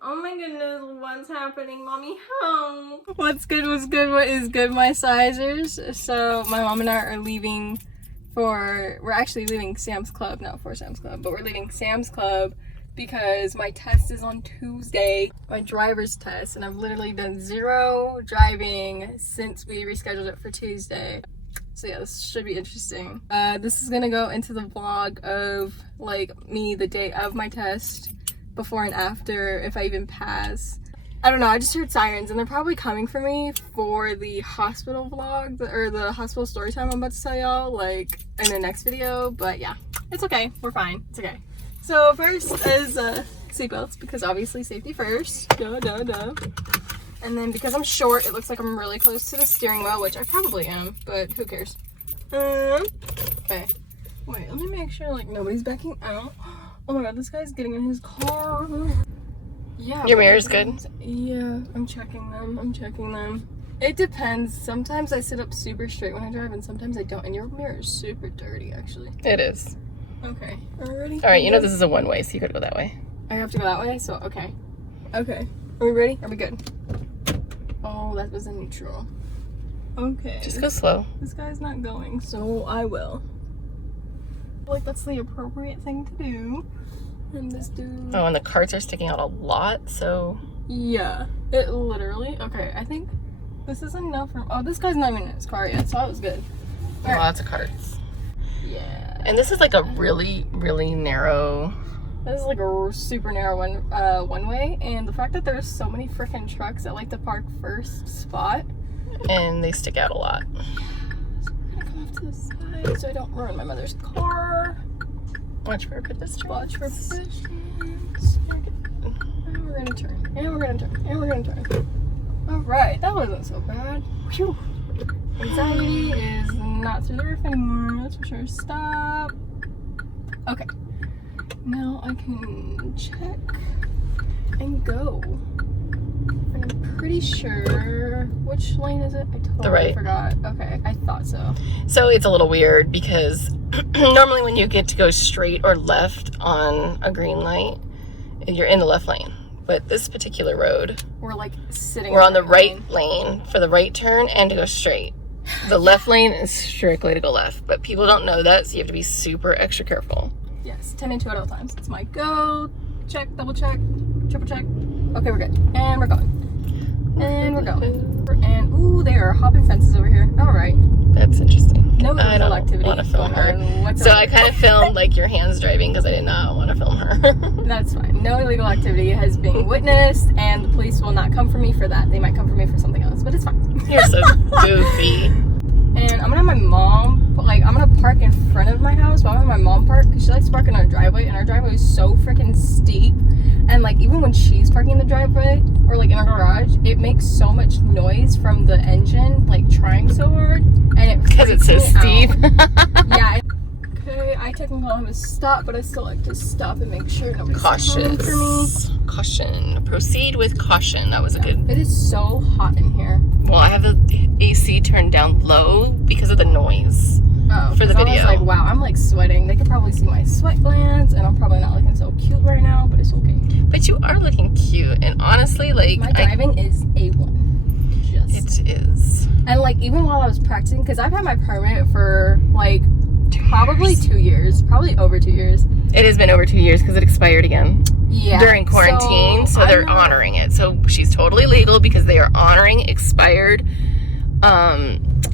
Oh my goodness, what's happening? Mommy, help! What's good, what is good, my sizers? So my mom and I are leaving we're actually leaving Sam's Club, not for Sam's Club, but we're leaving Sam's Club because my test is on Tuesday, my driver's test, and I've literally done 0 driving since we rescheduled it for Tuesday. So yeah, this should be interesting. This is gonna go into the vlog of like me the day of my test, before and after, if I even pass. I don't know, I just heard sirens and they're probably coming for me for the hospital vlog, or the hospital story time I'm about to tell y'all, like in the next video, but yeah, it's okay, we're fine, it's okay. So first is seatbelts, because obviously safety first, duh. And then because I'm short, it looks like I'm really close to the steering wheel, which I probably am, but who cares? Okay, wait, let me make sure like nobody's backing out. Oh my god, this guy's getting in his car. Yeah. Your mirror's good? Yeah, I'm checking them. It depends. Sometimes I sit up super straight when I drive and sometimes I don't. And your mirror is super dirty, actually. It is. Okay. Are we ready? Alright, you know this is a one-way, so you gotta go that way. I have to go that way? So, okay. Okay. Are we ready? Are we good? Oh, that was a neutral. Okay. Just go slow. This guy's not going, so I will. I feel like that's the appropriate thing to do. And this dude. Oh, and the carts are sticking out a lot, so. Yeah, it literally. Okay, I think this is enough for. Oh, this guy's not even in his car yet, so that was good. All right. Lots of carts. Yeah. And this is like a really, really narrow. This is like a super narrow one way, and the fact that there's so many freaking trucks that like to park first spot. And they stick out a lot. So we're gonna come off to the side so I don't ruin my mother's car. Watch for pedestrians. Watch for pedestrians. And we're gonna turn. And we're gonna turn. And we're gonna turn. Alright, that wasn't so bad. Whew. Anxiety is not through the roof anymore, that's for sure. Stop. Okay. Now I can check and go. And I'm pretty sure, which lane is it? I totally forgot. Okay, I thought so. So it's a little weird because normally when you get to go straight or left on a green light, you're in the left lane. But this particular road, we're like sitting. We're on the right lane for the right turn and to go straight. The left lane is strictly to go left, but people don't know that, so you have to be super extra careful. Yes, 10 and 2 at all times. It's my go. Check, double check, triple check. Okay, we're good. And we're going. And we're going. And ooh, there are hopping fences over here. All right. That's interesting. No illegal activity. I don't want to film her. So I kind of filmed like your hands driving because I did not want to film her. That's fine. No illegal activity has been witnessed, and the police will not come for me for that. They might come for me for something else, but it's fine. You're so goofy. And I'm gonna have my mom, like, I'm gonna park in front of my house, but I'm gonna have my mom park because she likes to park in our driveway, and our driveway is so freaking steep. And like, even when she's parking in the driveway or like in our garage, it makes so much noise from the engine, like trying so hard, and it because it's so steep. Yeah. Okay, I technically have to stop, but I still like to stop and make sure nobody's coming for me. Caution. Proceed with caution. That was a good. It is so hot in here. Well, I have the AC turned down low because of the noise. Oh, for the video. I was like, wow, I'm like sweating. They could probably see my sweat glands, and I'm probably not looking so cute right now, but it's okay. But you are looking cute, and honestly, like, my driving is A1. It is. And like, even while I was practicing, because I've had my permit for like probably 2 years, probably over 2 years. It has been over 2 years because it expired again. Yeah. During quarantine, so they're honoring it. So she's totally legal because they are honoring expired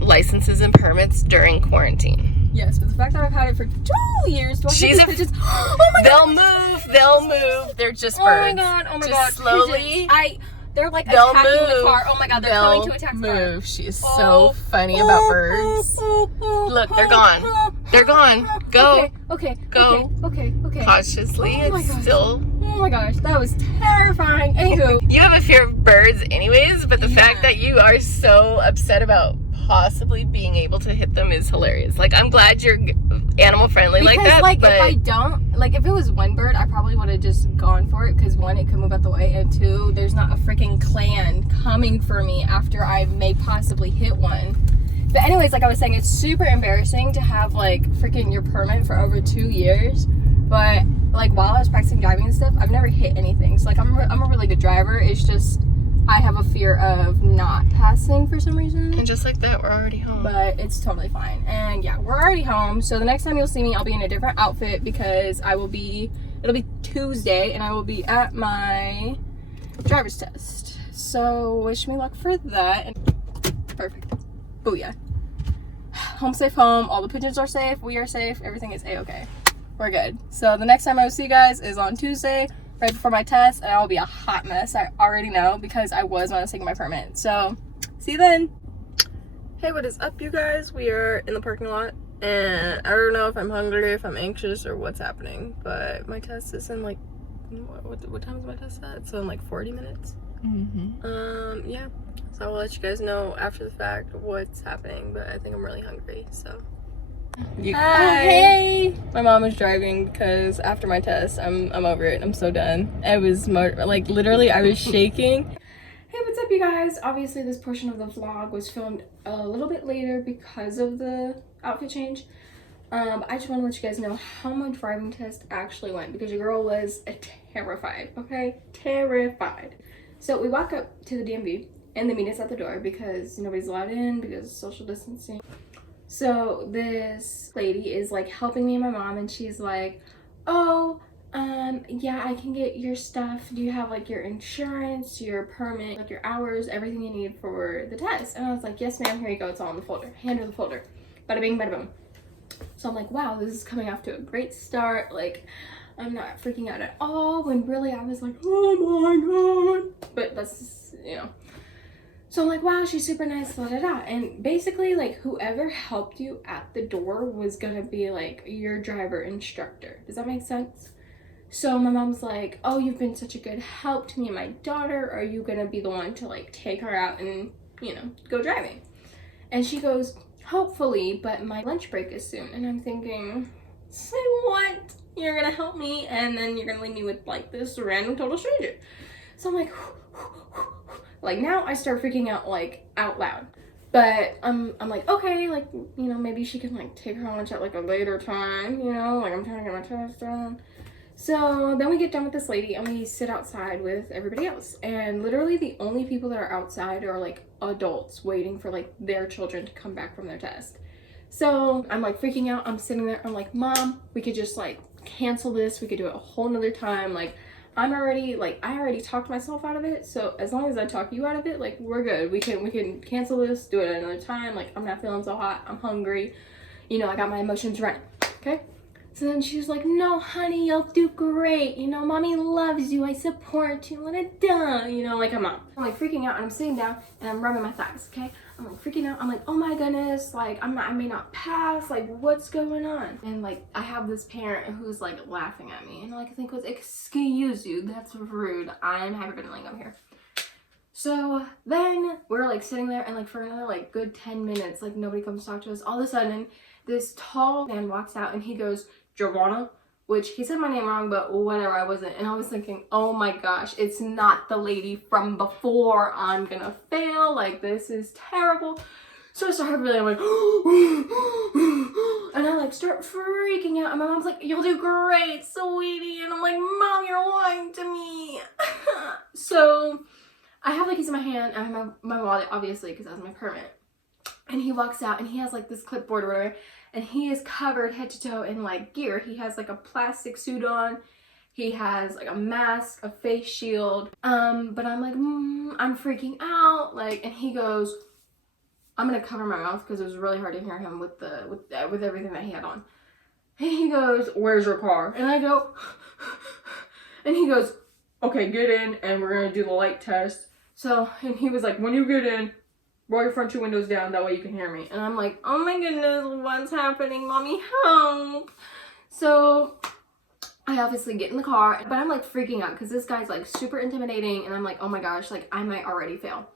licenses and permits during quarantine. Yes, but the fact that I've had it for 2 years, do I get just? Oh my god! They'll move. They're just birds. Oh my god! Slowly. They're like attacking the car. Oh my god, they're coming to attack the car. She is so funny about birds. Look, they're gone. They're gone. Go. Okay. Go. Okay. Cautiously. It's still. Oh my gosh, that was terrifying. Anywho. You have a fear of birds anyways, but the fact that you are so upset about possibly being able to hit them is hilarious. Like, I'm glad you're animal friendly like that. Like, but if I don't, like, if it was one bird, I probably would have just gone for it, because one, it could move out the way, and two, there's not a freaking clan coming for me after I may possibly hit one. But anyways, like I was saying, it's super embarrassing to have like freaking your permit for over 2 years, but like while I was practicing driving and stuff, I've never hit anything. So like I'm a really good driver. It's just I have a fear of not passing for some reason. And just like that, we're already home. But it's totally fine. And yeah, we're already home. So the next time you'll see me, I'll be in a different outfit because it'll be Tuesday and I will be at my driver's test. So wish me luck for that. And perfect. Booyah. Home safe home. All the pigeons are safe. We are safe. Everything is a-okay. We're good. So the next time I will see you guys is on Tuesday, right before my test, and I will be a hot mess. I already know because I was when I was taking my permit. So see you then. Hey, what is up, you guys? We are in the parking lot, and I don't know if I'm hungry, if I'm anxious, or what's happening, but my test is in like, what time is my test at? So in like 40 minutes. Yeah. So I'll let you guys know after the fact what's happening, but I think I'm really hungry, so. Hi. Hey. My mom is driving because after my test, I'm over it. I'm so done. I was like literally I was shaking. Hey, what's up, you guys? Obviously, this portion of the vlog was filmed a little bit later because of the outfit change. I just want to let you guys know how my driving test actually went because your girl was terrified, okay? Terrified. So we walk up to the DMV and they meet us at the door because nobody's allowed in because of social distancing. So this lady is like helping me and my mom, and she's like, oh, yeah, I can get your stuff. Do you have like your insurance, your permit, like your hours, everything you need for the test? And I was like, yes, ma'am, here you go. It's all in the folder. Hand her the folder. Bada bing, bada boom. So I'm like, wow, this is coming off to a great start. Like, I'm not freaking out at all, when really I was like, oh my God. But that's just, So I'm like, wow, she's super nice, da da da. And basically, like, whoever helped you at the door was gonna be like your driver instructor. Does that make sense? So my mom's like, oh, you've been such a good help to me and my daughter. Are you gonna be the one to like take her out and, go driving? And she goes, hopefully, but my lunch break is soon. And I'm thinking, say what? You're gonna help me and then you're gonna leave me with like this random total stranger. So I'm like now I start freaking out like out loud. But I'm like, okay, like, maybe she can like take her lunch at like a later time, like I'm trying to get my test done. So then we get done with this lady and we sit outside with everybody else. And literally the only people that are outside are like adults waiting for like their children to come back from their test. So I'm like freaking out. I'm sitting there. I'm like, Mom, we could just like cancel this. We could do it a whole nother time. Like, I already talked myself out of it. So as long as I talk you out of it, like, we're good. We can cancel this, do it at another time. Like, I'm not feeling so hot. I'm hungry. I got my emotions running. Okay. So then she was like, no, honey, you'll do great. Mommy loves you. I support you. Let it down. Like a mom. I'm like freaking out and I'm sitting down and I'm rubbing my thighs. Okay. I'm like freaking out. I'm like, oh my goodness. Like, I may not pass. Like, what's going on? And like, I have this parent who's like laughing at me. And like, I think was, excuse you. That's rude. I'm hyperventilating over here. So then we're like sitting there and like for another like good 10 minutes, like nobody comes to talk to us. All of a sudden, this tall man walks out and he goes, Joanna, which he said my name wrong, but whatever, I wasn't. And I was thinking, oh my gosh, it's not the lady from before. I'm gonna fail. Like, this is terrible. So I start hyperventilating. I'm like, and I like start freaking out. And my mom's like, you'll do great, sweetie. And I'm like, Mom, you're lying to me. So I have like keys in my hand and I have my wallet, obviously, because that's my permit. And he walks out and he has like this clipboard or whatever. And he is covered head to toe in like gear. He has like a plastic suit on. He has like a mask, a face shield. But I'm like, I'm freaking out. Like, and he goes, I'm gonna cover my mouth because it was really hard to hear him with everything that he had on. And he goes, where's your car? And I go, and he goes, okay, get in and we're gonna do the light test. So, and he was like, when you get in, roll your front two windows down, that way you can hear me. And I'm like, oh my goodness, what's happening? Mommy, help. So I obviously get in the car, but I'm like freaking out because this guy's like super intimidating. And I'm like, oh my gosh, like I might already fail.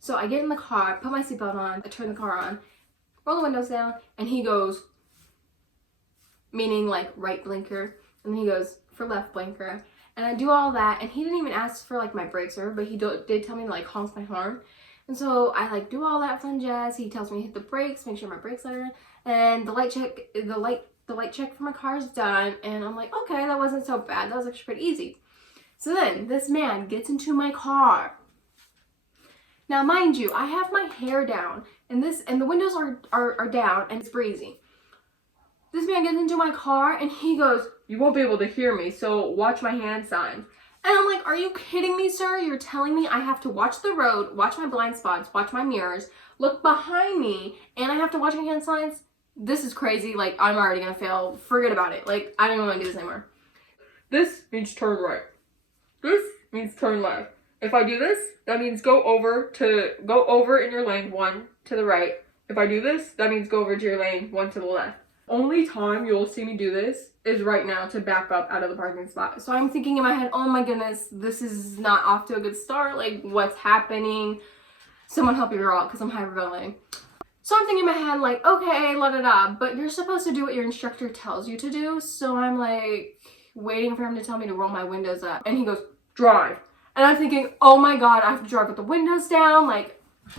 So I get in the car, put my seatbelt on, I turn the car on, roll the windows down, and he goes, meaning like right blinker. And then he goes for left blinker. And I do all that. And he didn't even ask for like my brakes or, but he did tell me to like honk my horn. And so I like do all that fun jazz. He tells me to hit the brakes, make sure my brakes are in. And the light the light check for my car is done. And I'm like, okay, that wasn't so bad. That was actually pretty easy. So then this man gets into my car. Now, mind you, I have my hair down and the windows are down and it's breezy. This man gets into my car and he goes, you won't be able to hear me, so watch my hand signs. And I'm like, are you kidding me, sir? You're telling me I have to watch the road, watch my blind spots, watch my mirrors, look behind me, and I have to watch my hand signs? This is crazy. Like, I'm already gonna fail. Forget about it. Like, I don't even want to do this anymore. This means turn right. This means turn left. If I do this, that means go over in your lane 1 to the right. If I do this, that means go over to your lane 1 to the left. Only time you'll see me do this is right now to back up out of the parking spot. So I'm thinking in my head, oh my goodness, this is not off to a good start. Like, what's happening? Someone help your girl out because I'm hyperventilating. So I'm thinking in my head, like, okay, la da da, but you're supposed to do what your instructor tells you to do. So I'm like waiting for him to tell me to roll my windows up. And he goes, drive. And I'm thinking, oh my God, I have to drive with the windows down. Like,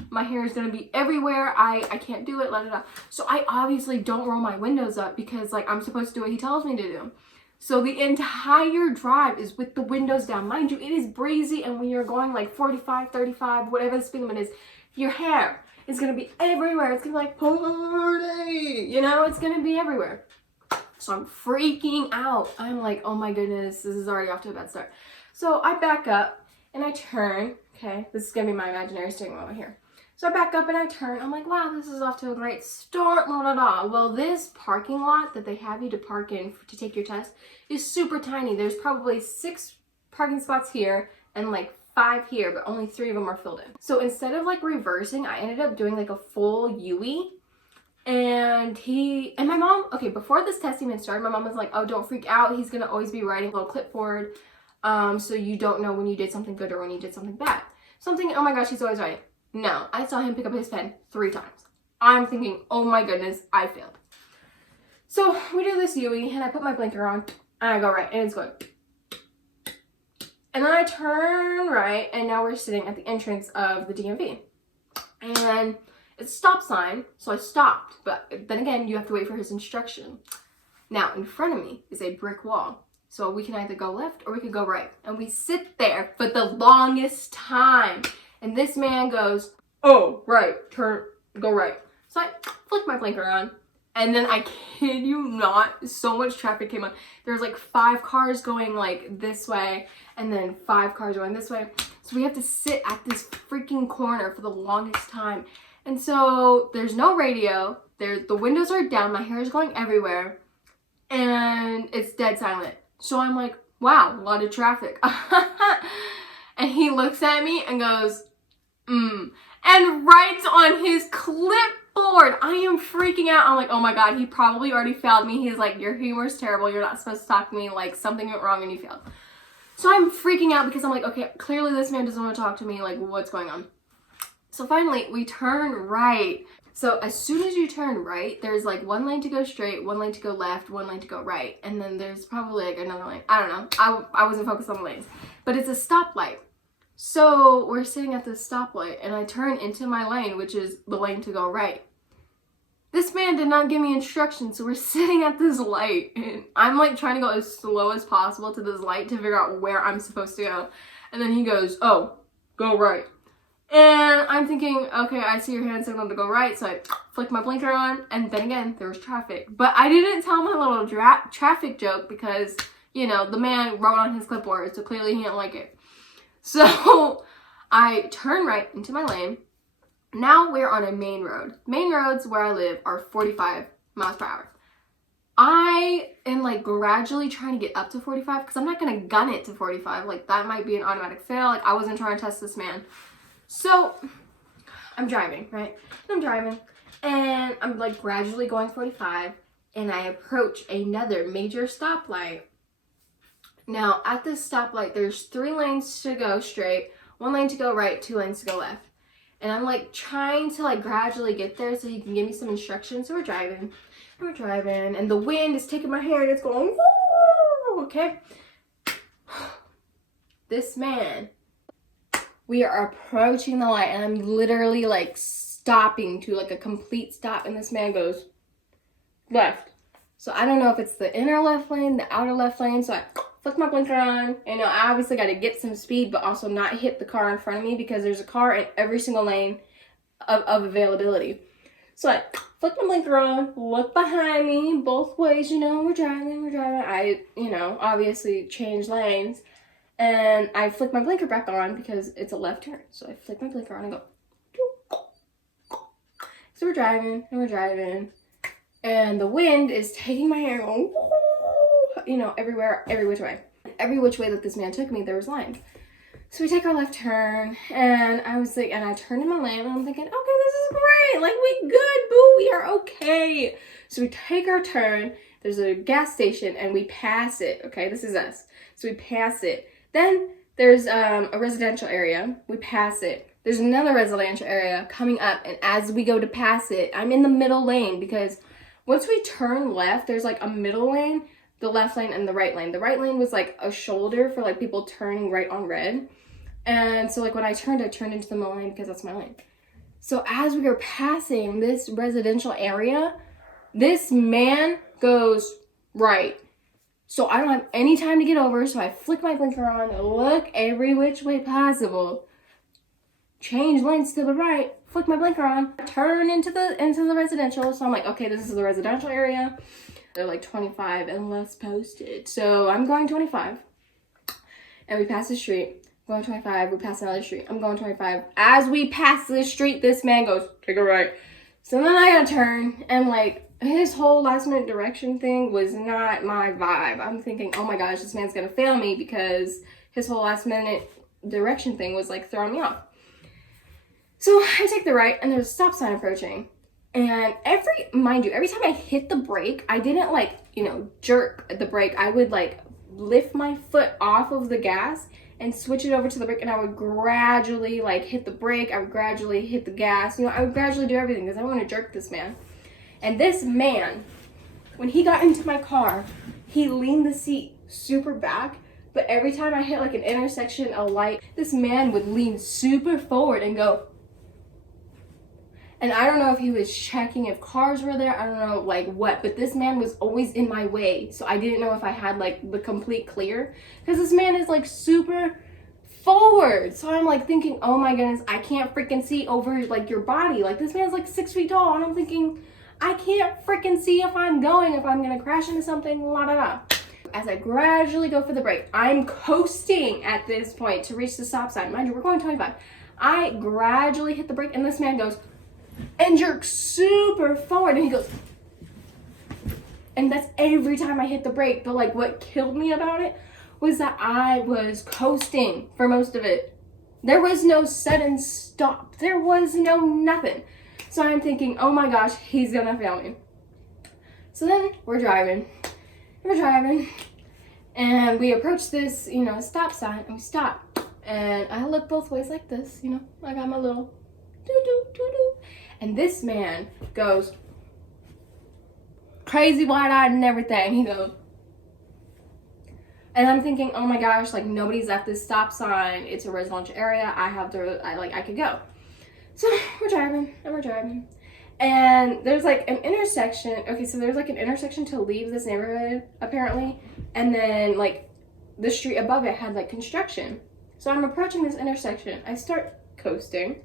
my hair is gonna be everywhere. I can't do it, la da da. So I obviously don't roll my windows up because, like, I'm supposed to do what he tells me to do. So the entire drive is with the windows down. Mind you, it is breezy, and when you're going like 45, 35, whatever the speed limit is, your hair is gonna be everywhere. It's gonna be like, party, you know, it's gonna be everywhere. So I'm freaking out. I'm like, oh my goodness, this is already off to a bad start. So I back up and I turn. Okay, this is gonna be my imaginary steering wheel here. So I back up and I turn. I'm like, wow, this is off to a great start, la da da. Well, this parking lot that they have you to park in to take your test is super tiny. There's probably 6 parking spots here and like 5 here, but only 3 of them are filled in. So instead of like reversing, I ended up doing like a full U-E. And my mom, okay, before this test even started, my mom was like, oh, don't freak out. He's gonna always be writing a little clipboard. So you don't know when you did something good or when you did something bad. So I'm thinking, oh my gosh, he's always writing. No, I saw him pick up his pen 3 times. I'm thinking, oh my goodness, I failed. So we do this UE and I put my blinker on and I go right and it's going. And then I turn right and now we're sitting at the entrance of the DMV. And it's a stop sign, so I stopped. But then again, you have to wait for his instruction. Now, in front of me is a brick wall. So we can either go left or we can go right. And we sit there for the longest time. And this man goes, oh, right, go right. So I flick my blinker on. And then I kid you not, so much traffic came on. There's like 5 cars going like this way and then 5 cars going this way. So we have to sit at this freaking corner for the longest time. And so there's no radio. The windows are down. My hair is going everywhere. And it's dead silent. So I'm like, wow, a lot of traffic. And he looks at me and goes, and writes on his clipboard. I am freaking out. I'm like, oh my God, he probably already failed me. He's like, your humor's terrible. You're not supposed to talk to me. Like, something went wrong and you failed. So I'm freaking out because I'm like, okay, clearly this man doesn't want to talk to me. Like, what's going on? So finally, we turn right. So as soon as you turn right, there's like 1 lane to go straight, 1 lane to go left, 1 lane to go right. And then there's probably like another lane. I don't know. I wasn't focused on the lanes. But it's a stoplight. So we're sitting at this stoplight and I turn into my lane, which is the lane to go right. This man did not give me instructions, so we're sitting at this light and I'm like trying to go as slow as possible to this light to figure out where I'm supposed to go. And then he goes, oh, go right. And I'm thinking, okay, I see your hand signal to go right, so I flick my blinker on, and then again, there was traffic. But I didn't tell my little traffic joke because, you know, the man wrote on his clipboard, so clearly he didn't like it. So I turn right into my lane. Now we're on a main road. Main roads where I live are 45 miles per hour. I am like gradually trying to get up to 45 because I'm not going to gun it to 45. Like that might be an automatic fail. Like I wasn't trying to test this man. So I'm driving, right? I'm driving and I'm like gradually going 45 and I approach another major stoplight. Now at this stoplight, there's 3 lanes to go straight, 1 lane to go right, 2 lanes to go left. And I'm like trying to like gradually get there so he can give me some instructions. So we're driving and the wind is taking my hair and it's going, woo, okay? This man, we are approaching the light and I'm literally like stopping to like a complete stop and this man goes left. So I don't know if it's the inner left lane, the outer left lane. So I flick my blinker on. You know, I obviously got to get some speed, but also not hit the car in front of me because there's a car in every single lane of availability. So I flick my blinker on, look behind me, both ways, you know, we're driving. I, you know, obviously change lanes. And I flick my blinker back on because it's a left turn. So I flick my blinker on and go. So we're driving. And the wind is taking my hair, going, you know, everywhere, every which way. Every which way that this man took me, there was lines. So we take our left turn, and I was like, and I turned in my lane, and I'm thinking, okay, this is great. Like, we good, boo, we are okay. So we take our turn. There's a gas station, and we pass it. Okay, this is us. So we pass it. Then there's a residential area. We pass it. There's another residential area coming up, and as we go to pass it, I'm in the middle lane because once we turn left, there's like a middle lane, the left lane, and the right lane. The right lane was like a shoulder for like people turning right on red. And so like when I turned into the middle lane because that's my lane. So as we were passing this residential area, this man goes right. So I don't have any time to get over, so I flick my blinker on, look every which way possible, change lanes to the right, flick my blinker on, turn into the residential. So I'm like, okay, this is the residential area. They're like 25 and less posted. So I'm going 25. And we pass the street. I'm going 25. We pass another street. I'm going 25. As we pass the street, this man goes, take a right. So then I gotta turn, and like his whole last minute direction thing was not my vibe. I'm thinking, oh my gosh, this man's gonna fail me because his whole last minute direction thing was like throwing me off. So I take the right, and there's a stop sign approaching. And every time I hit the brake, I didn't like, you know, jerk at the brake. I would like lift my foot off of the gas and switch it over to the brake, and I would gradually like hit the brake. I would gradually hit the gas. You know, I would gradually do everything because I want to jerk this man. And this man, when he got into my car, he leaned the seat super back. But every time I hit like an intersection, a light, this man would lean super forward and go. And I don't know if he was checking if cars were there. I don't know like what, but this man was always in my way. So I didn't know if I had like the complete clear because this man is like super forward. So I'm like thinking, oh my goodness, I can't freaking see over like your body. Like this man's like 6 feet tall. And I'm thinking, I can't freaking see if I'm gonna crash into something, la da da. As I gradually go for the brake, I'm coasting at this point to reach the stop sign. Mind you, we're going 25. I gradually hit the brake, and this man goes and jerks super forward, and he goes, and that's every time I hit the brake. But like what killed me about it was that I was coasting for most of it. There was no sudden stop. There was no nothing. So I'm thinking, oh my gosh, he's gonna fail me. So then we're driving, and we approach this, you know, stop sign, and we stop. And I look both ways like this, you know, I got my little doo-doo. And this man goes crazy wide-eyed and everything. He goes, and I'm thinking, oh my gosh, like nobody's at this stop sign. It's a residential area. I could go. So we're driving. And there's like an intersection. Okay, so there's like an intersection to leave this neighborhood, apparently. And then like the street above it had like construction. So I'm approaching this intersection. I start coasting,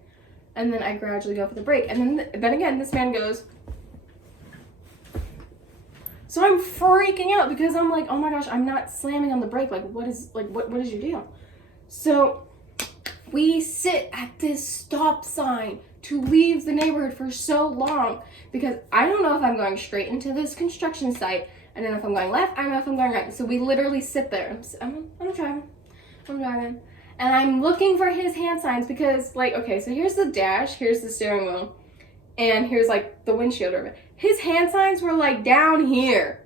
and then I gradually go for the brake. And then again, this man goes. So I'm freaking out because I'm like, oh my gosh, I'm not slamming on the brake. Like, what is your deal? So we sit at this stop sign to leave the neighborhood for so long because I don't know if I'm going straight into this construction site. I don't know if I'm going left. I don't know if I'm going right. So we literally sit there. I'm driving. And I'm looking for his hand signs because, like, okay, so here's the dash, here's the steering wheel, and here's, like, the windshield over it. His hand signs were, like, down here.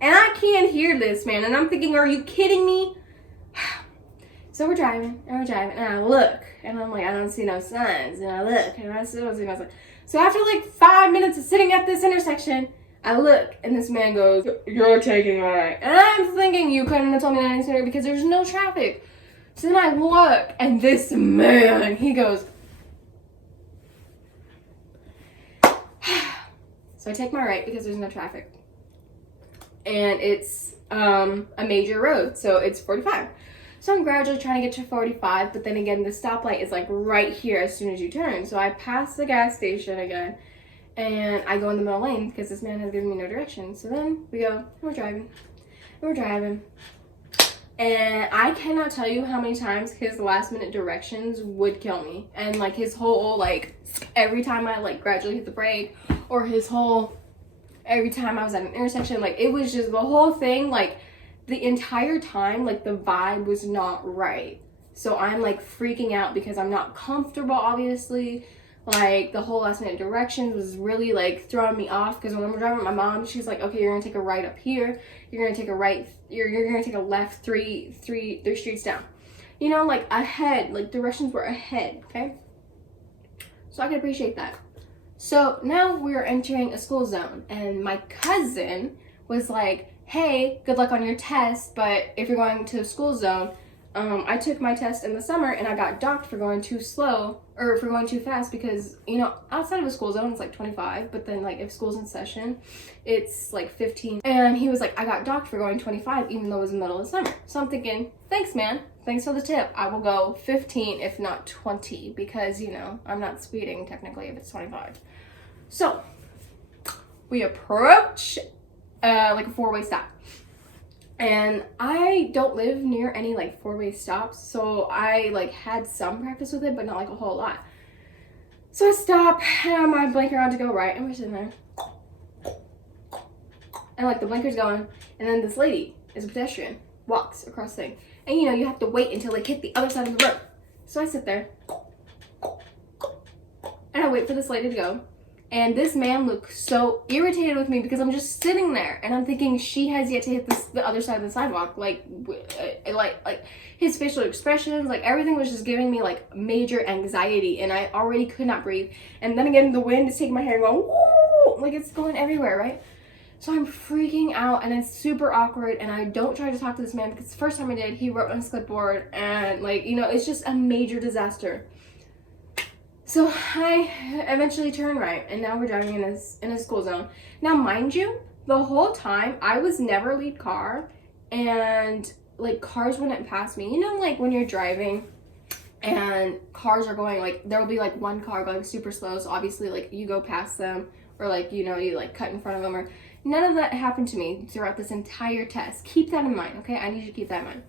And I can't hear this, man. And I'm thinking, are you kidding me? So we're driving, and I look, and I'm like, I don't see no signs. And I look, and I still don't see no signs. So after, like, 5 minutes of sitting at this intersection, I look, and this man goes, you're taking a right. And I'm thinking, you couldn't have told me that any sooner because there's no traffic. So then I look, and this man, he goes. So I take my right because there's no traffic. and it's a major road, so it's 45. So I'm gradually trying to get to 45, but then again, the stoplight is like right here as soon as you turn. So I pass the gas station again, and I go in the middle lane because this man has given me no direction. So then we go, and we're driving, and I cannot tell you how many times his last minute directions would kill me. And like his whole, like, every time I like gradually hit the brake, or his whole, every time I was at an intersection, like it was just the whole thing, like the entire time, like the vibe was not right. So I'm like freaking out because I'm not comfortable, obviously. Like the whole last minute directions was really like throwing me off, because when we're driving with my mom, she's like, okay, you're gonna take a right up here, you're gonna take a right, you're gonna take a left three streets down, you know, like ahead, like directions were ahead. Okay, so I can appreciate that. So now we're entering a school zone, and my cousin was like, hey, good luck on your test, but if you're going to a school zone, I took my test in the summer and I got docked for going too slow, or for going too fast, because, you know, outside of a school zone it's like 25, but then like if school's in session it's like 15. And he was like, I got docked for going 25 even though it was the middle of the summer. So I'm thinking, thanks man, thanks for the tip. I will go 15 if not 20, because, you know, I'm not speeding technically if it's 25. So we approach like a 4-way stop. And I don't live near any like 4-way stops, so I like had some practice with it, but not like a whole lot. So I stop, have my blinker on to go right, and we're sitting there. And like the blinker's going, and then this lady is a pedestrian, walks across the thing. And you know, you have to wait until they hit the other side of the road. So I sit there, and I wait for this lady to go. And this man looks so irritated with me because I'm just sitting there and I'm thinking she has yet to hit the other side of the sidewalk. Like his facial expressions, like everything was just giving me like major anxiety, and I already could not breathe. And then again, the wind is taking my hair and going, woo, like it's going everywhere, right? So I'm freaking out, and it's super awkward, and I don't try to talk to this man because the first time I did, he wrote on his clipboard, and like, you know, it's just a major disaster. So I eventually turn right, and now we're driving in a school zone. Now, mind you, the whole time I was never lead car, and like cars wouldn't pass me. You know, like when you're driving and cars are going, like there will be like one car going super slow, so obviously like you go past them, or like, you know, you like cut in front of them, or none of that happened to me throughout this entire test. Keep that in mind, okay? I need you to keep that in mind.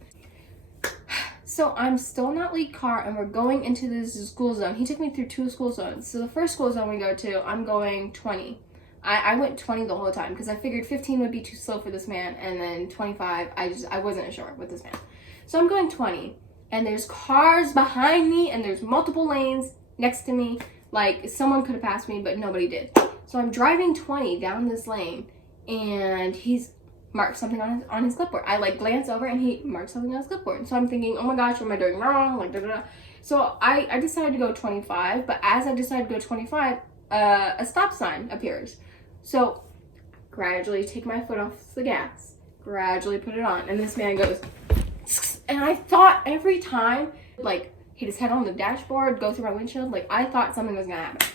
So I'm still not lead car, and we're going into this school zone. He took me through 2 school zones. So the first school zone we go to, I'm going 20. I went 20 the whole time because I figured 15 would be too slow for this man, and then 25, I wasn't sure with this man. So I'm going 20, and there's cars behind me, and there's multiple lanes next to me. Like someone could have passed me, but nobody did. So I'm driving 20 down this lane, and he's marked something on his clipboard. I like glance over, and he marked something on his clipboard. So I'm thinking, oh my gosh, what am I doing wrong? Like da da da. So I decided to go 25, but as I decided to go 25, a stop sign appears. So gradually take my foot off the gas, gradually put it on, and this man goes, and I thought every time, like hit his head on the dashboard, go through my windshield, like I thought something was gonna happen.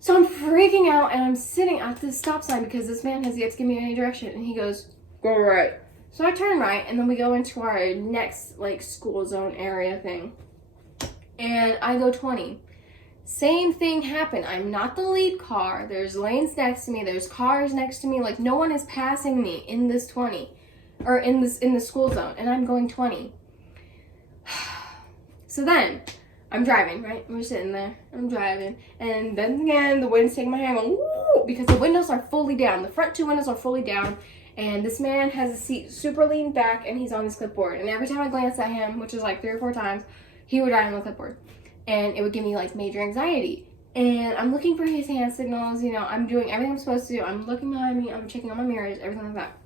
So I'm freaking out, and I'm sitting at this stop sign because this man has yet to give me any direction, and he goes, go right. So I turn right, and then we go into our next like school zone area thing, and I go 20. Same thing happened. I'm not the lead car. There's lanes next to me. There's cars next to me. Like no one is passing me in this 20, or in the school zone, and I'm going 20. So then I'm driving, right? We're sitting there. I'm driving. And then again, the wind's taking my hand going, woo, because the windows are fully down. The front 2 windows are fully down. And this man has a seat super leaned back, and he's on his clipboard. And every time I glance at him, which is like 3 or 4 times, he would write on the clipboard. And it would give me like major anxiety. And I'm looking for his hand signals. You know, I'm doing everything I'm supposed to do. I'm looking behind me. I'm checking on my mirrors, everything like that.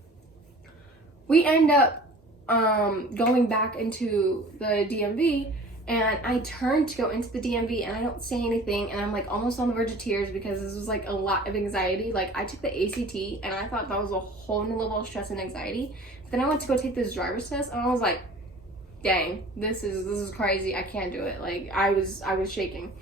We end up going back into the DMV. And I turned to go into the DMV, and I don't say anything, and I'm like almost on the verge of tears because this was like a lot of anxiety. Like I took the ACT, and I thought that was a whole new level of stress and anxiety. But then I went to go take this driver's test, and I was like, dang, this is crazy. I can't do it. Like I was shaking.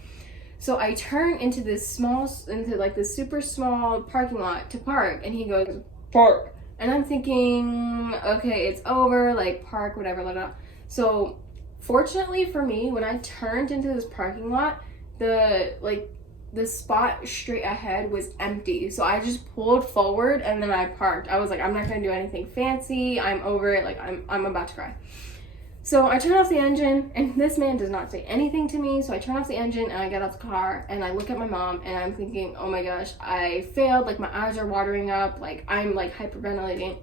So I turn into this super small parking lot to park, and he goes, park. And I'm thinking, okay, it's over, like park, whatever, blah, blah. So fortunately for me, when I turned into this parking lot, the spot straight ahead was empty. So I just pulled forward and then I parked. I was like, I'm not gonna do anything fancy. I'm over it. Like I'm about to cry. So I turn off the engine and this man does not say anything to me. So I turn off the engine and I get out the car and I look at my mom and I'm thinking, oh my gosh, I failed. Like my eyes are watering up. Like I'm like hyperventilating.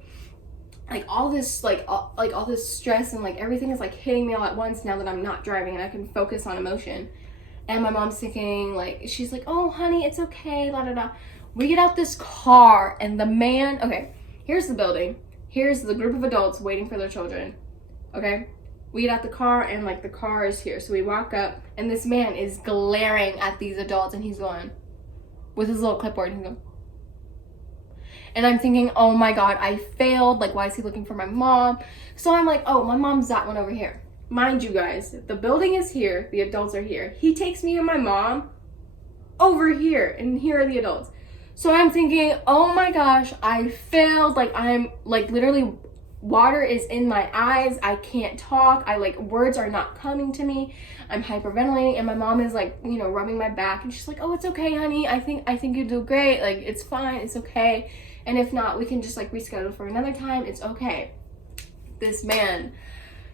Like all this all this stress and like everything is like hitting me all at once now that I'm not driving and I can focus on emotion. And my mom's thinking, like, she's like, oh, honey, it's okay, la da da. We get out this car, and the man, okay, here's the building. Here's the group of adults waiting for their children, okay? We get out the car, and, like, the car is here. So we walk up, and this man is glaring at these adults, and he's going, with his little clipboard, and he's going. And I'm thinking, oh, my God, I failed. Like, why is he looking for my mom? So I'm like, oh, my mom's that one over here. Mind you guys, the building is here, the adults are here. He takes me and my mom over here, and here are the adults. So I'm thinking, oh my gosh, I failed. Like I'm like literally water is in my eyes. I can't talk. Words are not coming to me. I'm hyperventilating and my mom is like, you know, rubbing my back and she's like, oh, it's okay, honey. I think you do great. Like it's fine. It's okay. And if not, we can just like reschedule for another time. It's okay. This man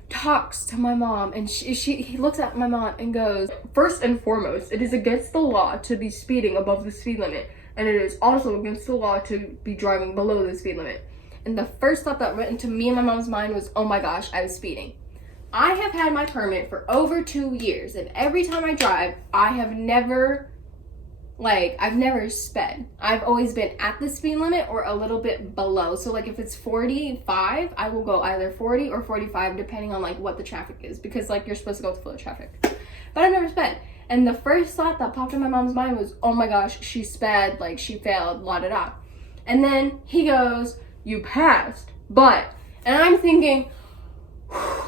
talks to my mom and he looks at my mom and goes, first and foremost, it is against the law to be speeding above the speed limit, and it is also against the law to be driving below the speed limit. And the first thought that went into me and my mom's mind was, oh my gosh, I was speeding. I have had my permit for over 2 years, and every time I drive, I've never sped. I've always been at the speed limit or a little bit below. So like if it's 45, I will go either 40 or 45 depending on like what the traffic is, because like you're supposed to go with flow of traffic. But I've never sped. And the first thought that popped in my mom's mind was, oh my gosh, she sped, like she failed, la da da. And then he goes, you passed, but, and I'm thinking,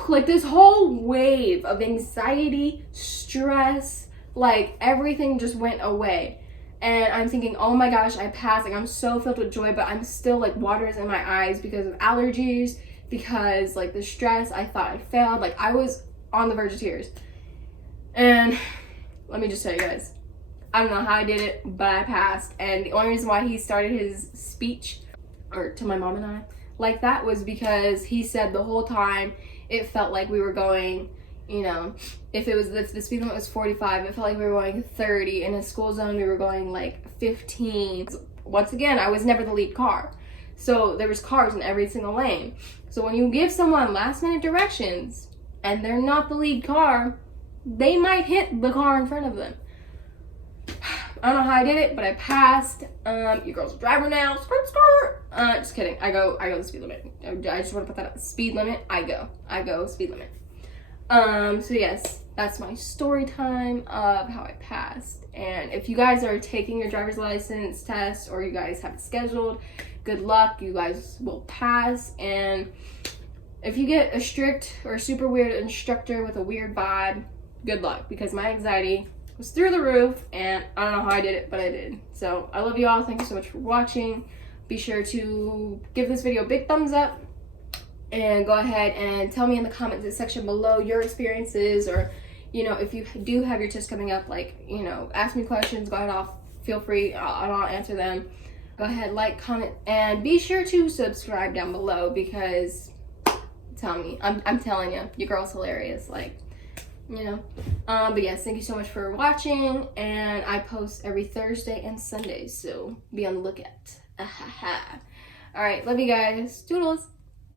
like this whole wave of anxiety, stress, like everything just went away. And I'm thinking, oh my gosh, I passed. Like I'm so filled with joy, but I'm still like water is in my eyes because of allergies, because like the stress. I thought I failed. Like I was on the verge of tears. And let me just tell you guys, I don't know how I did it, but I passed. And the only reason why he started his speech, or to my mom and I, like that was because he said the whole time it felt like we were going, you know, if the speed limit was 45, it felt like we were going 30. In a school zone, we were going like 15. Once again, I was never the lead car. So there was cars in every single lane. So when you give someone last minute directions and they're not the lead car, they might hit the car in front of them. I don't know how I did it, but I passed. Your girl's a driver now. Skirt, skirt. Just kidding. I go the speed limit. I just want to put that up. Speed limit. I go speed limit. So yes, that's my story time of how I passed. And if you guys are taking your driver's license test or you guys have it scheduled, good luck. You guys will pass. And if you get a strict or super weird instructor with a weird vibe, good luck, because my anxiety was through the roof and I don't know how I did it, but I did. So I love you all. Thank you so much for watching. Be sure to give this video a big thumbs up. And go ahead and tell me in the comments section below your experiences, or, you know, if you do have your test coming up, like, you know, ask me questions, go ahead off, feel free, I'll answer them. Go ahead, like, comment, and be sure to subscribe down below, because, tell me, I'm telling you, your girl's hilarious, like, you know. But yes, thank you so much for watching, and I post every Thursday and Sunday, so be on the lookout. Alright, love you guys, toodles.